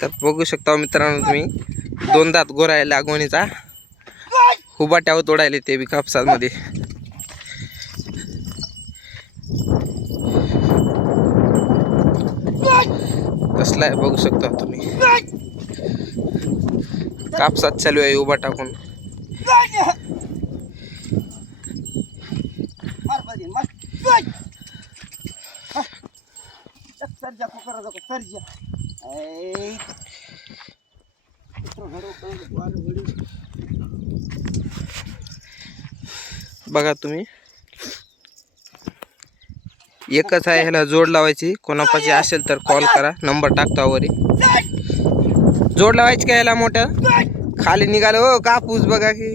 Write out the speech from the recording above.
तर बघू शकता मित्रांनो तुम्ही. दोन दात गोराय लागवणीचा. हुबाट्यावर तोडायले ते बी कापसामध्ये. कसला आहे बघू शकता तुम्ही. कापसात चालू आहे उभा टाकून. सरजा कुकर सरजा. बघा तुम्ही. एकच आहे ह्याला जोड लावायची. कोणापाशी असेल तर कॉल करा. नंबर टाकतो वरी जोड लावायची का ह्याला मोठं? खाली निघालं. हो कापूस बघा की.